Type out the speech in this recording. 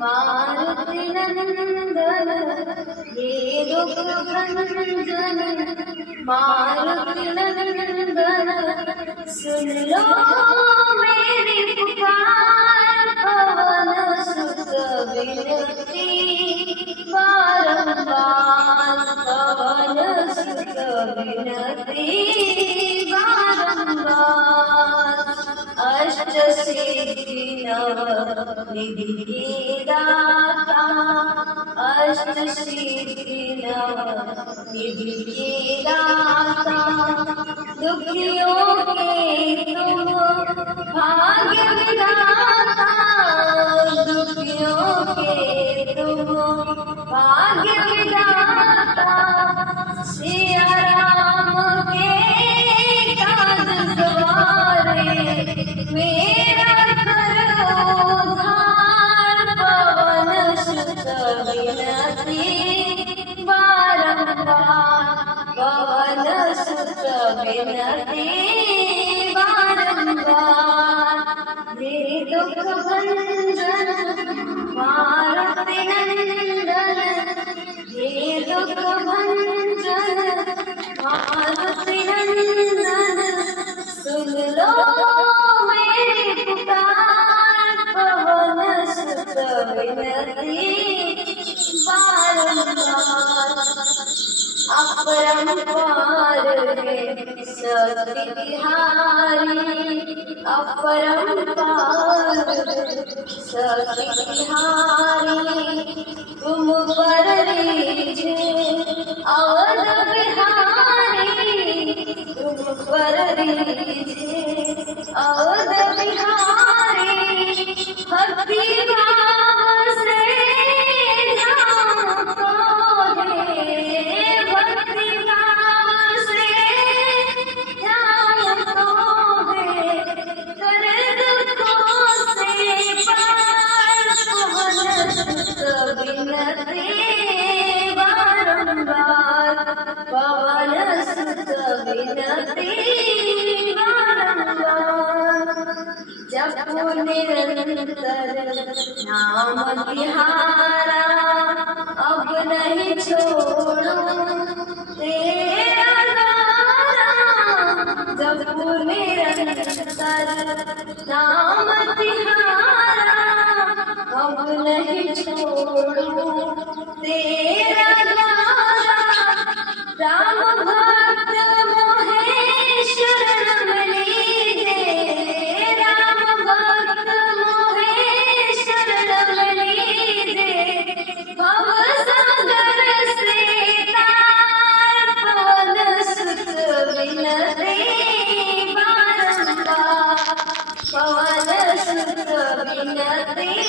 मारुति नंदन हे दुख भंजन मारुति नंदन सुन लो मेरी पुकार पवन सुत विनती बारंबार पवन सुत विनती बारंबार अष्ट सिद्धि नव निधि के दाता अष्ट सिद्धि नव निधि के दाता दुखियों के तुम भाग्य विधाता दुखियों के तुम भाग्य विधाता सिया राम के काज सवारे मेरा करो उद्धार पवन सुत विनती बारंबार पवन सुत विनती बारंबार मेरे दुख भंजन मारुति नंदन हे दुख भंजन मारुति नंदन सुन लो मेरी पुकार पवन सुत विनती बारंबार अपरंपार है सती बिहारी अपरंपार सती बिहारी तुम पर रीझे अवध बिहारी तुम पर रीझे अवध बिहारी भक्ति भाव से जातो है भक्ति भाव से जातो है कर दुखों से पार पवन सुत विनती बारंबार पवन सुत विनती बारंबार जपो निरंतर नाम तिहारा अब नहीं छोड़ो तेरा द्वारा जपो निरंतर नाम तिहारा अब नहीं छोड़ो तेरा द्वारा राम भक्त मोहे शरण लीजे राम भक्त मोहे शरण लीजे भव सागर से तार पवन सुत विनती बारंबार पवन सुत विनती